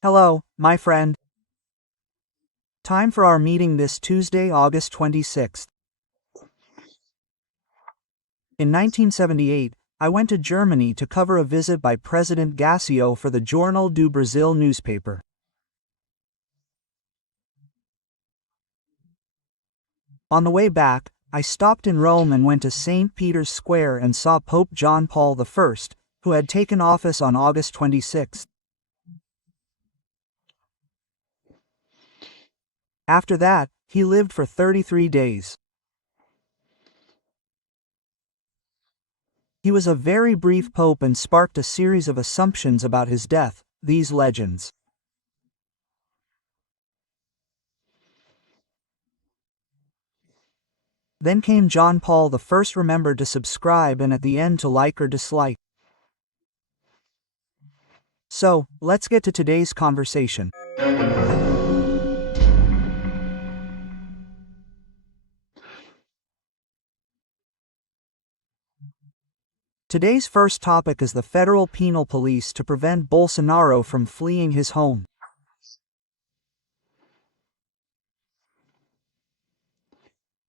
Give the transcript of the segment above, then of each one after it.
Hello, my friend. Time for our meeting this Tuesday, August 26th. In 1978, I went to Germany to cover a visit by President Garcia for the Jornal do Brasil newspaper. On the way back, I stopped in Rome and went to St. Peter's Square and saw Pope John Paul I, who had taken office on August 26th. After that, he lived for 33 days. He was a very brief pope and sparked a series of assumptions about his death, these legends. Then came John Paul I. Remember to subscribe and at the end to like or dislike. So, let's get to today's conversation. Today's first topic is the federal penal police to prevent Bolsonaro from fleeing his home.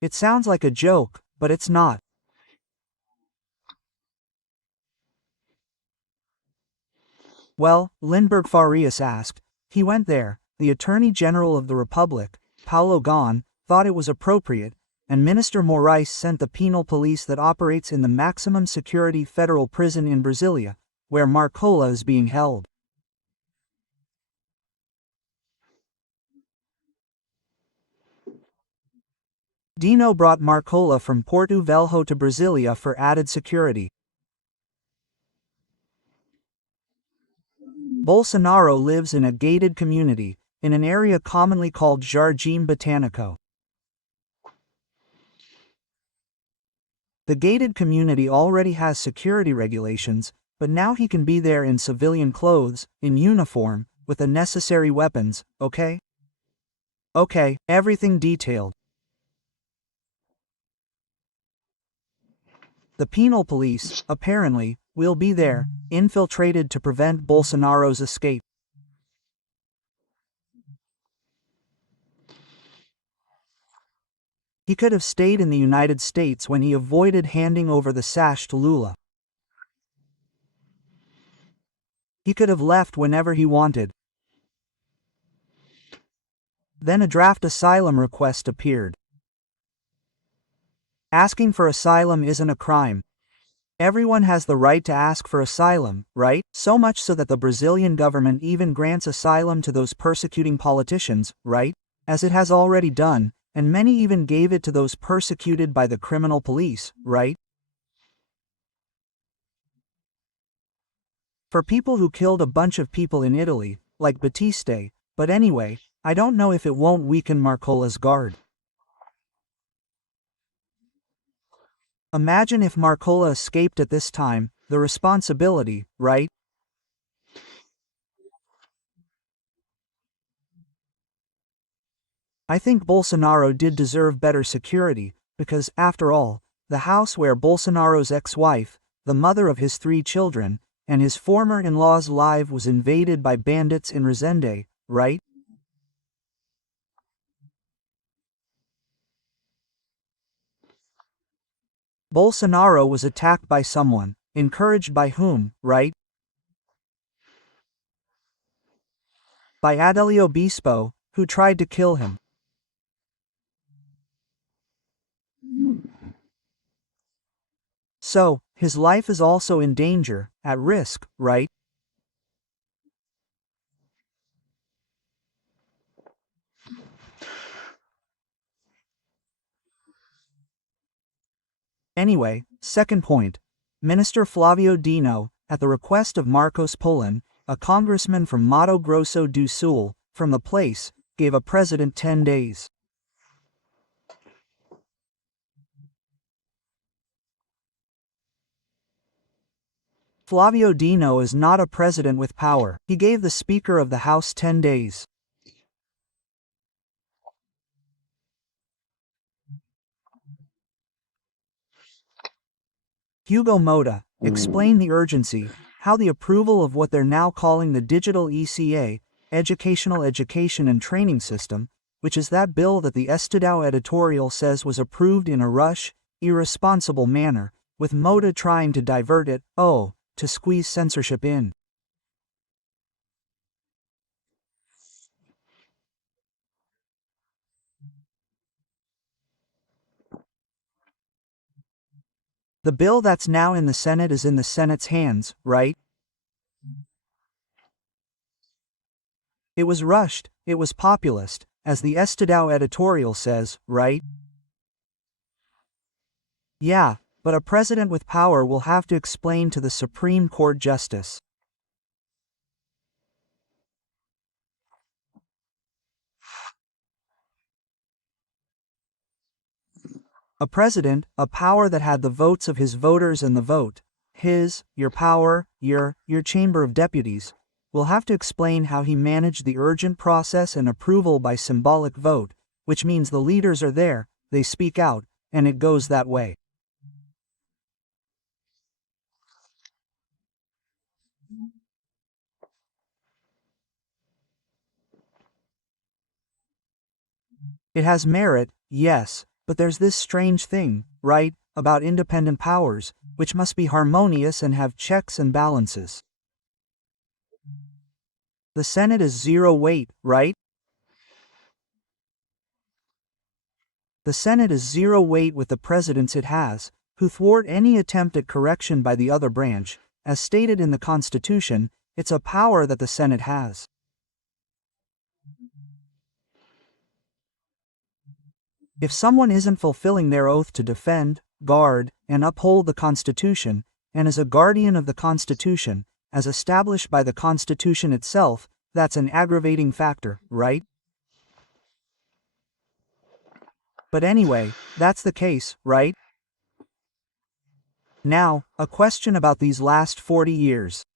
It sounds like a joke, but it's not. Well, Lindbergh Farias asked. He went there. The Attorney General of the Republic, Paulo Gon, thought it was appropriate, and Minister Moraes sent the penal police that operates in the maximum security federal prison in Brasilia, where Marcola is being held. Dino brought Marcola from Porto Velho to Brasilia for added security. Bolsonaro lives in a gated community, in an area commonly called Jardim Botânico. The gated community already has security regulations, but now he can be there in civilian clothes, in uniform, with the necessary weapons, okay? Okay, everything detailed. The penal police, apparently, will be there, infiltrated to prevent Bolsonaro's escape. He could have stayed in the United States when he avoided handing over the sash to Lula. He could have left whenever he wanted. Then a draft asylum request appeared. Asking for asylum isn't a crime. Everyone has the right to ask for asylum, right? So much so that the Brazilian government even grants asylum to those persecuting politicians, right? As it has already done, and many even gave it to those persecuted by the criminal police, right? For people who killed a bunch of people in Italy, like Battisti, but anyway, I don't know if it won't weaken Marcola's guard. Imagine if Marcola escaped at this time, the responsibility, right? I think Bolsonaro did deserve better security, because, after all, the house where Bolsonaro's ex-wife, the mother of his 3 children, and his former in-law's life was invaded by bandits in Resende, right? Bolsonaro was attacked by someone, encouraged by whom, right? By Adelio Bispo, who tried to kill him. So, his life is also in danger, at risk, right? Anyway, second point. Minister Flavio Dino, at the request of Marcos Polan, a congressman from Mato Grosso do Sul, from the place, gave a president 10 days. Flavio Dino is not a president with power. He gave the Speaker of the House 10 days. Hugo Moda, explain the urgency, how the approval of what they're now calling the digital ECA, educational education and training system, which is that bill that the Estadão editorial says was approved in a rush, irresponsible manner, with Moda trying to divert it, to squeeze censorship in. The bill that's now in the Senate is in the Senate's hands, right? It was rushed, it was populist, as the Estadão editorial says, right? Yeah, but a president with power will have to explain to the Supreme Court justice. A president, a power that had the votes of his voters and the vote, your power, your Chamber of Deputies, will have to explain how he managed the urgent process and approval by symbolic vote, which means the leaders are there, they speak out, and it goes that way. It has merit, yes, but there's this strange thing, right, about independent powers, which must be harmonious and have checks and balances. The Senate is zero weight, right? The Senate is zero weight with the presidents it has, who thwart any attempt at correction by the other branch. As stated in the Constitution, it's a power that the Senate has. If someone isn't fulfilling their oath to defend, guard, and uphold the Constitution, and is a guardian of the Constitution, as established by the Constitution itself, that's an aggravating factor, right? But anyway, that's the case, right? Now, a question about these last 40 years.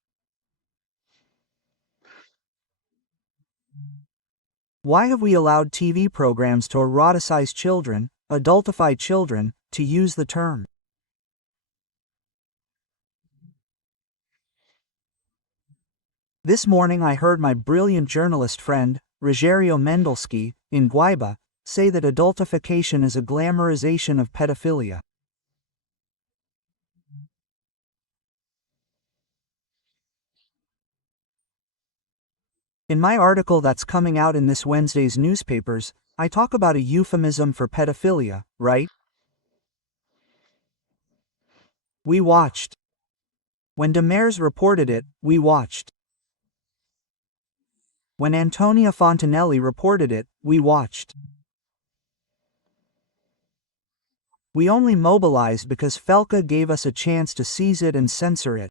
Why have we allowed TV programs to eroticize children, adultify children, to use the term? This morning I heard my brilliant journalist friend, Rogerio Mendelski, in Guaiba, say that adultification is a glamorization of pedophilia. In my article that's coming out in this Wednesday's newspapers, I talk about a euphemism for pedophilia, right? We watched. When Demers reported it, we watched. When Antonia Fontanelli reported it, we watched. We only mobilized because Felka gave us a chance to seize it and censor it.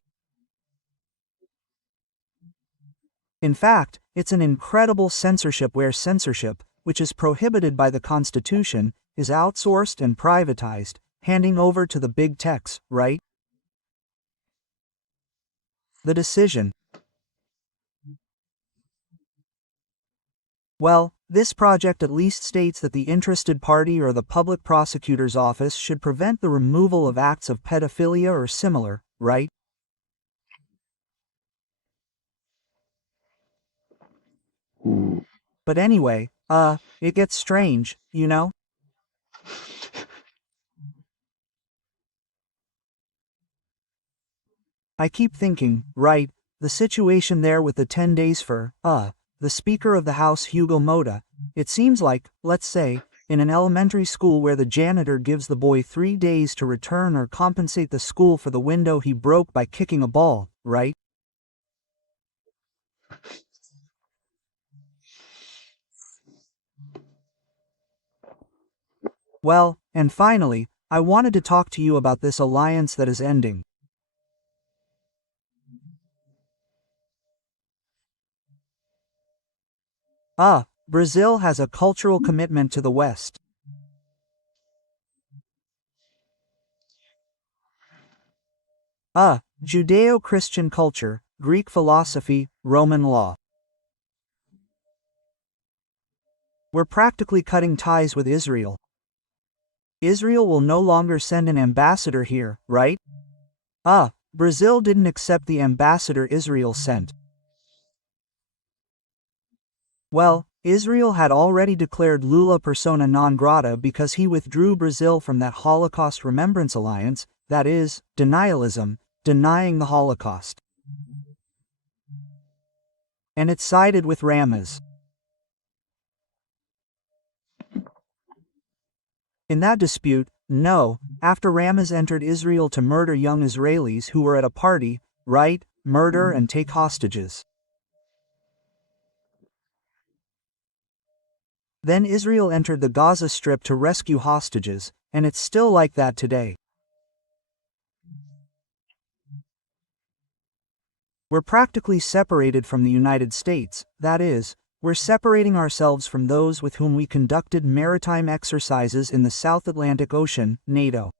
In fact, it's an incredible censorship where censorship, which is prohibited by the Constitution, is outsourced and privatized, handing over to the big techs, right? The decision. Well, this project at least states that the interested party or the public prosecutor's office should prevent the removal of acts of pedophilia or similar, right? But anyway, it gets strange, you know? I keep thinking, right, the situation there with the 10 days for, the Speaker of the House Hugo Moda, it seems like, let's say, in an elementary school where the janitor gives the boy 3 days to return or compensate the school for the window he broke by kicking a ball, right? Well, and finally, I wanted to talk to you about this alliance that is ending. Brazil has a cultural commitment to the West. Judeo-Christian culture, Greek philosophy, Roman law. We're practically cutting ties with Israel. Israel will no longer send an ambassador here, right? Brazil didn't accept the ambassador Israel sent. Well, Israel had already declared Lula persona non grata because he withdrew Brazil from that Holocaust Remembrance Alliance, that is, denialism, denying the Holocaust. And it sided with Ramos. In that dispute, no, after Ramos entered Israel to murder young Israelis who were at a party, right, murder and take hostages. Then Israel entered the Gaza Strip to rescue hostages, and it's still like that today. We're practically separated from the United States, that is, we're separating ourselves from those with whom we conducted maritime exercises in the South Atlantic Ocean, NATO.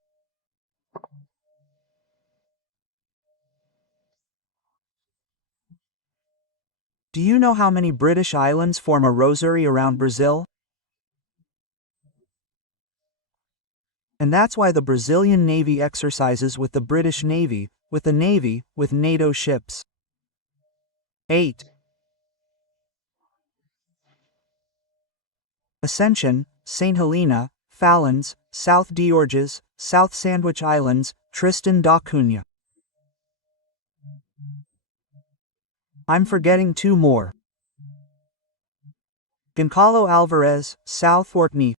Do you know how many British islands form a rosary around Brazil? And that's why the Brazilian Navy exercises with the British Navy, with NATO ships. 8. Ascension, St. Helena, Fallons, South Georges, South Sandwich Islands, Tristan da Cunha. I'm forgetting 2 more. Goncalo Alvarez, South Orkney.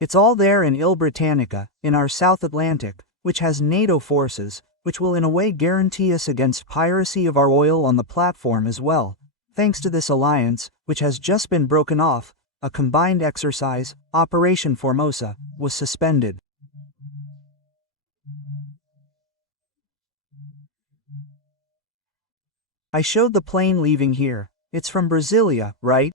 It's all there in Il Britannica, in our South Atlantic, which has NATO forces, which will in a way guarantee us against piracy of our oil on the platform as well. Thanks to this alliance, which has just been broken off, a combined exercise, Operation Formosa, was suspended. I showed the plane leaving here. It's from Brasilia, right?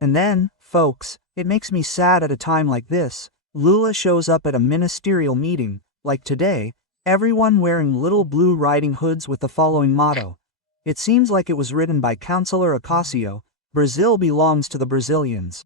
And then, folks, it makes me sad at a time like this. Lula shows up at a ministerial meeting, like today, everyone wearing little blue riding hoods with the following motto. It seems like it was written by Councilor Ocasio, Brazil belongs to the Brazilians.